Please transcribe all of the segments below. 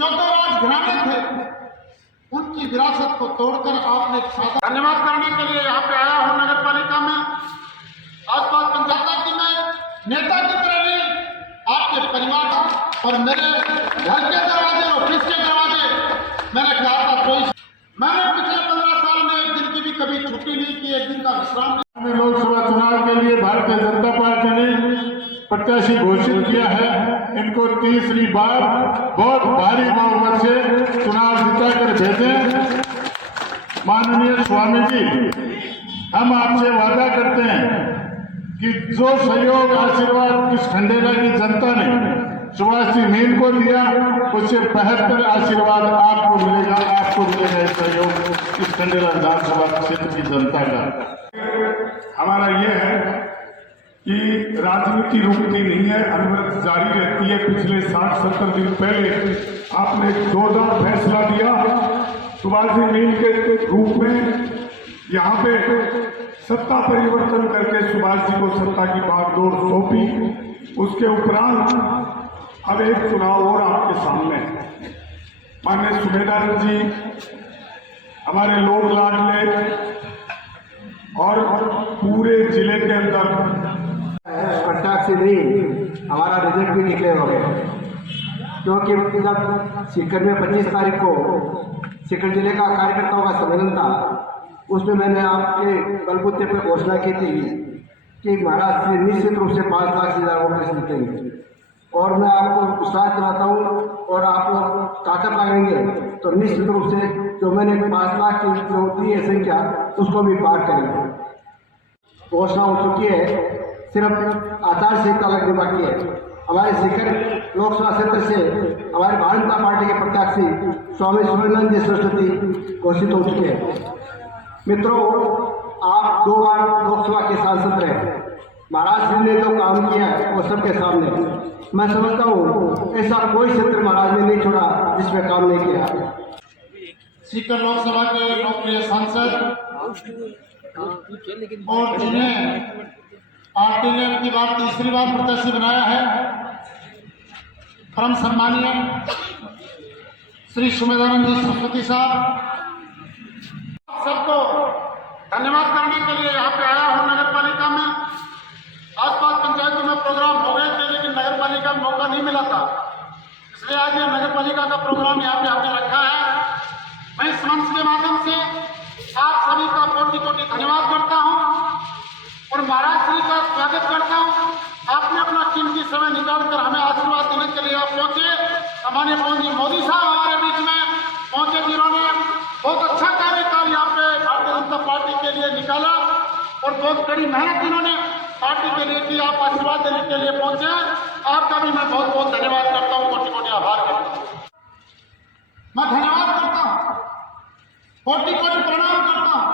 14 घराने थे, उनकी विरासत को तोड़कर आपने धन्यवाद करने के लिए यहाँ पे आया हूँ। नगर पालिका में आसपास पंचायत की मैं नेता की तरह नहीं, आपके परिवार और मेरे घर के दरवाजे, ऑफिस के दरवाजे मैंने कहा था कोई, मैंने पिछले 15 साल में एक दिन की भी कभी छुट्टी नहीं की, एक दिन का विश्राम नहीं। लोकसभा चुनाव के लिए भारतीय जनता पार्टी ने प्रत्याशी घोषित किया है। इनको तीसरी बार बहुत भारी बहुमत से चुनाव जिताकर भेजें। माननीय स्वामी जी, हम आपसे वादा करते हैं कि जो सहयोग आशीर्वाद इस खंडेला की जनता ने सुभाष जी मील को दिया, उससे बेहतर आशीर्वाद आपको मिलेगा इस सहयोग इस खंडेला विधानसभा क्षेत्र की जनता का। हमारा ये है कि राजनीति रुकती नहीं है, अनवरत जारी रहती है। पिछले 60-70 दिन पहले आपने जोरदार फैसला दिया सुभाष जी मील के रूप में, यहाँ पे सत्ता परिवर्तन करके सुभाष जी को सत्ता की बागडोर सौंपी। उसके उपरांत अब एक चुनाव और आपके सामने है। माननीय सुबेदार जी, हमारे लोग लाडले और पूरे जिले के अंदर प्रत्याशी नहीं, हमारा रिजल्ट भी डिक्लेयर हो गया, क्योंकि जब सीकर में 25 तारीख को सीकर जिले का कार्यकर्ताओं का सम्मेलन था, उसमें मैंने आपके बलबूते पर घोषणा की थी कि महाराज श्री निश्चित रूप से 5 लाख से ज़्यादा वोट से जीतेंगे। और मैं आपको विश्वास दिलाता हूँ, और आप लोग ताकत लगाएंगे तो निश्चित रूप से जो मैंने 5 लाख की जो दी है संख्या, उसको भी पार करेंगे। घोषणा हो चुकी है, सिर्फ आचार संहिता लगने बाकी है। हमारे सीकर लोकसभा क्षेत्र से हमारे भारतीय जनता पार्टी के प्रत्याशी स्वामी सुरेंद्र जी सरस्वती घोषित हो चुके हैं। मित्रों, आप 2 बार लोकसभा के सांसद रहे, महाराज जी ने जो काम किया है वो सबके सामने। मैं समझता हूँ ऐसा कोई क्षेत्र महाराज ने नहीं छोड़ा जिसमें काम नहीं किया। सीकर लोकसभा के लोकप्रिय सांसद और जिन्हें पार्टी ने अपनी बार तीसरी बार प्रत्याशी बनाया है, परम सम्मानीय श्री सुमेधानंद जी सरस्वती साहब, सबको धन्यवाद करने के लिए यहाँ पे आया हूँ। नगर पालिका में आसपास पंचायतों में प्रोग्राम हो गए थे, लेकिन नगर पालिका में मौका नहीं मिला था, इसलिए आज ये नगर पालिका का प्रोग्राम यहाँ पे आपने रखा है। मैं इस मंच के माध्यम से आप सभी का कोटि-कोटि धन्यवाद करता हूँ और महाराज श्री का स्वागत करता हूँ। आपने अपना कीमती समय निकालकर हमें आशीर्वाद देने के लिए आप पहुंचे। हमारे मोदी साहब हमारे बीच में पहुंचे, जिन्होंने बहुत अच्छा कार्यकाल यहाँ पे भारतीय जनता पार्टी के लिए निकाला और बहुत कड़ी मेहनत जिन्होंने पार्टी के लिए की। आप आशीर्वाद देने के लिए पहुंचे, आपका भी मैं बहुत बहुत धन्यवाद करता हूँ, कोटि-कोटि आभार करता हूँ। मैं धन्यवाद करता हूँ, कोटि-कोटि प्रणाम करता हूँ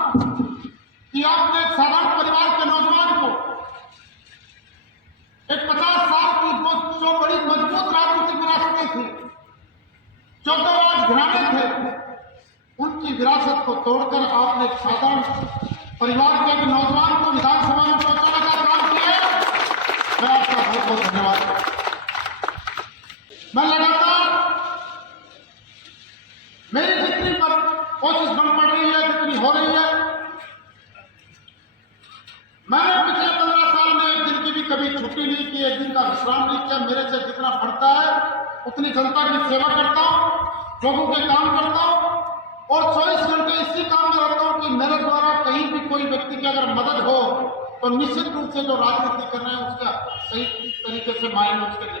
कि आपने एक साधारण परिवार के नौजवान को एक 50 साल की जो बड़ी मजबूत राजनीतिक विरासतें थी, 14 घराने थे, उनकी विरासत को तोड़कर आपने एक साधारण परिवार के एक नौजवान को विधानसभा में पहुंचाने का काम किया। मैं आपका बहुत बहुत धन्यवाद करता हूं। मैं लगातार मेरी जितनी कोशिश बन पड़ रही है, जितनी हो रही है, मैंने पिछले 15 साल में एक दिन की भी कभी छुट्टी नहीं की, एक दिन का विश्राम नहीं किया। मेरे से जितना पड़ता है उतनी जनता की सेवा करता हूँ, लोगों के काम करता हूँ और 24 घंटे इसी काम में रहता हूँ कि मेरे द्वारा कहीं भी कोई व्यक्ति की अगर मदद हो तो निश्चित रूप से जो राजनीति कर रहे हैं उसका सही तरीके से मायने उसके लिए।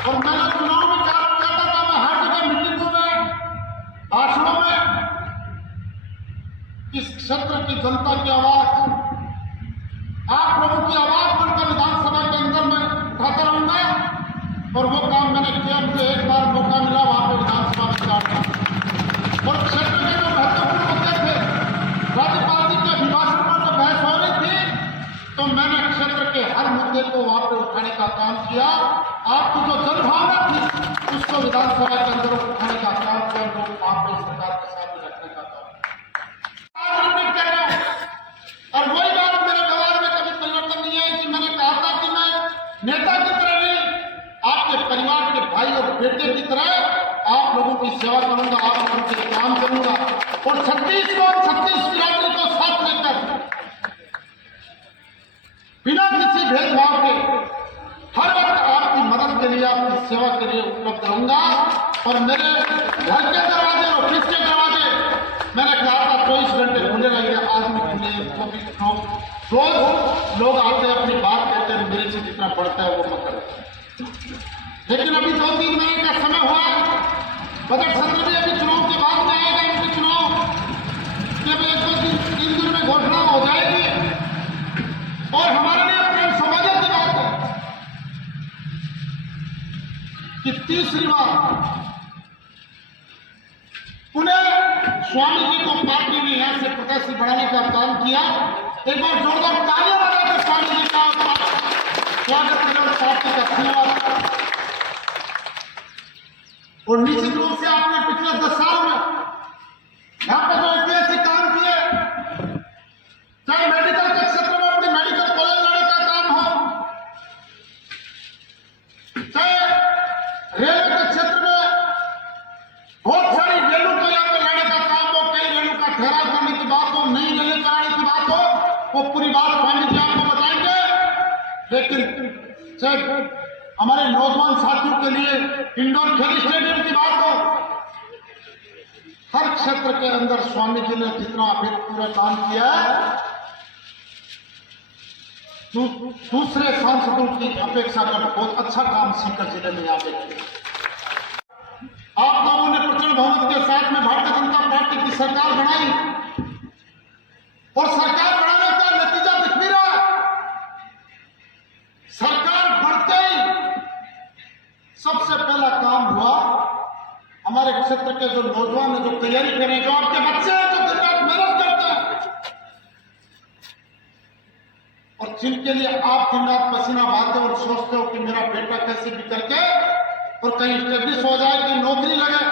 और मैंने चुनाव में काम किया था, मैं हर जगह मीटिंगों में, भाषणों में इस क्षेत्र की जनता की आवाज, आप लोगों की आवाज बनकर विधानसभा के अंदर मैं उठाता रहूंगा और वो काम मैंने किया। मुझे एक बार मौका मिला वहां पर विधानसभा में जाना और क्षेत्र में जो महत्वपूर्ण मुद्दे थे, राज्यपाल जी के अभिभाषण पर जो बहस हो रही थी, तो मैंने क्षेत्र के हर मुद्दे को वहां पर उठाने का काम किया। आपकी जो जनभावना थी उसको विधानसभा के अंदर उठाने का काम किया, लोग वहां पर सरकार के सामने रखने का काम। और वही बात मेरे व्यवहार में कभी परिवर्तन नहीं है कि मैंने कहा था कि मैं नेता की तरह नहीं, आपके परिवार के भाई और बेटे की तरह आप लोगों की सेवा करूंगा, आप लोगों के लिए काम करूंगा और 36 बिरादरी को साथ लेकर बिना किसी भेदभाव के हर वक्त आपकी मदद के लिए, आपकी सेवा के लिए उपलब्ध रहूंगा। और मेरे घर के दरवाजे, ऑफिस के दरवाजे मैंने कहा था 24 घंटे खुले रहेंगे, आदमी खुले, रोज लोग आते हैं, अपनी बात कहते हैं, मेरे से जितना बढ़ता है वो मैं करता। लेकिन अभी 2-3 महीने का समय हुआ है, बजट सत्र भी अभी चुनाव के बाद में आएगा, इनके चुनाव के 1-2-3 दिन में घोषणा हो जाएगी और हमारे लिए प्रेम सौभाग्य की बात है कि तीसरी बार पुनः स्वामी जी को पार्टी ने यहां से प्रत्याशी बढ़ाने का काम किया। एक बार जोरदार तालियां बजाकर स्वामी जी का स्वागत करें, पार्टी का धन्यवाद। और निश्चित रूप से आपने पिछले 10 साल में यहां पर जो ऐतिहासिक काम किए, चाहे मेडिकल के क्षेत्र में अपने मेडिकल कॉलेज लाने का काम हो, चाहे रेलवे के क्षेत्र में बहुत सारी रेलों को यहाँ पर लाने का काम हो, कई रेलों का ठहराव करने की बात हो, नई रेलें चलाने की बात हो, वो पूरी बात स्वामी जी आपको बताएंगे। लेकिन चाहे हमारे नौजवान साथियों के लिए इंडोर खेल स्टेडियम की बात हो, हर क्षेत्र के अंदर स्वामी जी ने जितना अभी पूरा काम किया है, दूसरे सांसदों की अपेक्षा कर बहुत अच्छा काम सीकर जिले में यहाँ पे किया। आप लोगों ने प्रचंड बहुमत के साथ में भारतीय जनता पार्टी की सरकार बनाई और सरकार बनाने का नतीजा दिख भी रहा है। सरकार बढ़ते ही सबसे पहला काम हुआ, हमारे क्षेत्र के जो नौजवान हैं, जो तैयारी कर रहे हैं, जो आपके बच्चे हैं, जो दिन रात मेहनत करते हैं और जिनके लिए आप दिन रात पसीना बहाते हो और सोचते हो कि मेरा बेटा कैसे भी करके और कहीं स्टेब्लिश हो जाए, कि नौकरी लगे।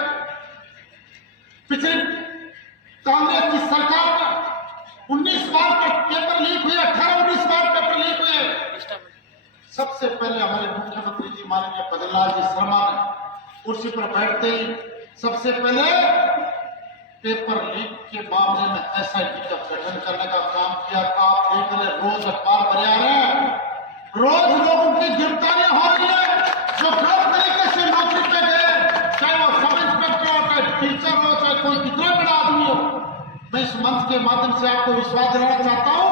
पिछले कांग्रेस की सरकार में 19 बार पेपर लीक हुए, 18-19 बार पेपर लीक हुए। सबसे पहले हमारे मुख्यमंत्री जी माननीय भजनलाल जी शर्मा ने कुर्सी पर बैठते ही सबसे पहले पेपर लीक के मामले में SIT का गठन करने का काम किया। आप देख रहे रोज अखबार भरे आ रहे हैं, रोज लोगों की गिरफ्तारियां हो रही है जो गलत तरीके से नौकरी पे गए, चाहे वो सब इंस्पेक्टर हो, चाहे टीचर हो, चाहे कोई कितना बड़ा आदमी हो। मैं इस मंच के माध्यम से आपको विश्वास दिलाना चाहता हूं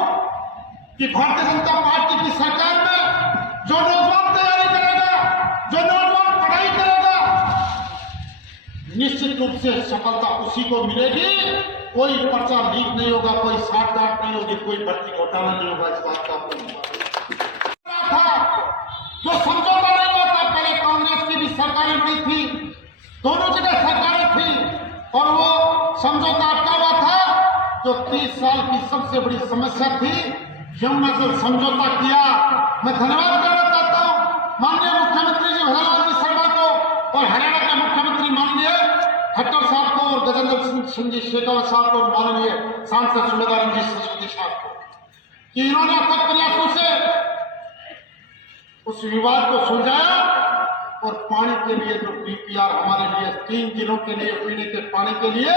कि भारतीय जनता पार्टी की सरकार में जो नौजवान तैयारी करेगा, जो नौजवान पढ़ाई करेगा, निश्चित रूप से सफलता उसी को मिलेगी। कोई पर्चा लीक नहीं होगा, कोई साठगांठ नहीं होगी, कोई भर्ती घोटाला नहीं होगा। इस बात का जो समझौता नहीं हुआ था, पहले कांग्रेस की भी सरकारें बनी थी, दोनों जगह सरकारें थी और वो समझौता अटका हुआ था। जो 30 साल की सबसे बड़ी समस्या थी, यमुना जल समझौता किया। मैं धन्यवाद करना चाहता हूं माननीय मुख्यमंत्री जी भजनलाल जी शर्मा को और हरियाणा के मुख्यमंत्री माननीय खट्टर साहब को और गजेंद्र सिंह जी शेखावत साहब को और माननीय सांसद सुमेधानंद जी सरस्वती साहब को कि इन्होंने अथक प्रयासों से उस विवाद को सुलझाया और पानी के लिए जो DPR हमारे लिए 3 दिनों के लिए पीने के पानी के लिए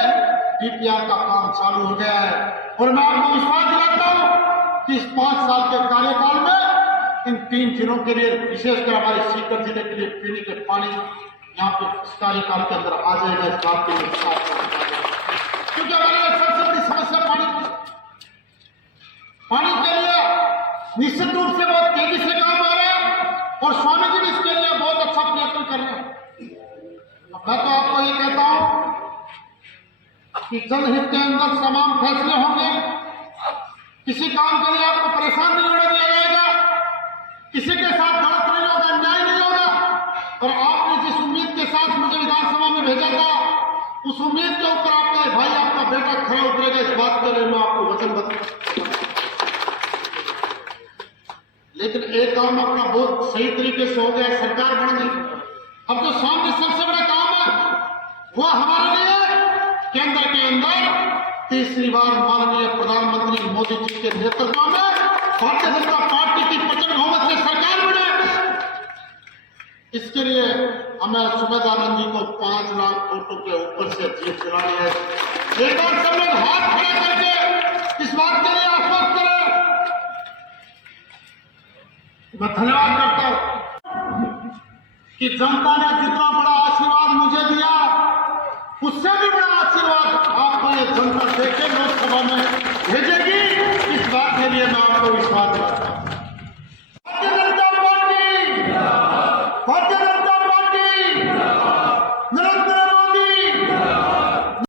DPR का काम चालू हो गया है। और मैं आपको विश्वास दिलाता हूं कि इस 5 साल के कार्यकाल में इन 3 जिलों के लिए, विशेषकर हमारे सीकर जिले के लिए पीने के पानी यहाँ पे इस कार्यकाल के अंदर आ जाएगा। इस बात के लिए क्योंकि हमारे सबसे बड़ी समस्या पानी के लिए निश्चित रूप से बहुत तेजी से काम आ रहा है और स्वामी जी भी इसके लिए बहुत अच्छा प्रयत्न कर रहे हैं। मैं तो आपको ये कहता हूं कि जनहित के अंदर तमाम फैसले होंगे, किसी काम के लिए आपको परेशान नहीं होने दिया जाएगा, किसी के साथ गलत नहीं होगा, अन्याय नहीं होगा। और आपने जिस उम्मीद के साथ मुझे विधानसभा में भेजा था, उस उम्मीद के ऊपर आपका भाई, आपका बेटा खड़ा उतरेगा। इस बात के लिए मैं आपको वचनबद्ध। लेकिन एक काम अपना बहुत सही तरीके से हो गया, सरकार बन गई। अब जो सामने सबसे बड़ा काम है वो हमारे लिए केंद्र के अंदर तीसरी बार माननीय प्रधानमंत्री मोदी जी के नेतृत्व में भारतीय जनता पार्टी की प्रचंड बहुमत से सरकार बने। इसके लिए हमें सुबेदार मुझे चुनावी है। एक बार सब लोग हाथ खड़े करके इस बात के लिए आश्वस्त करें। मैं धन्यवाद करता हूं कि जनता ने जितना बड़ा आशीर्वाद मुझे दिया, उससे भी बड़ा आशीर्वाद आपको ये जनता देके लोकसभा में भेजेगी। इस बात के लिए मैं आपको विश्वास करता हूं।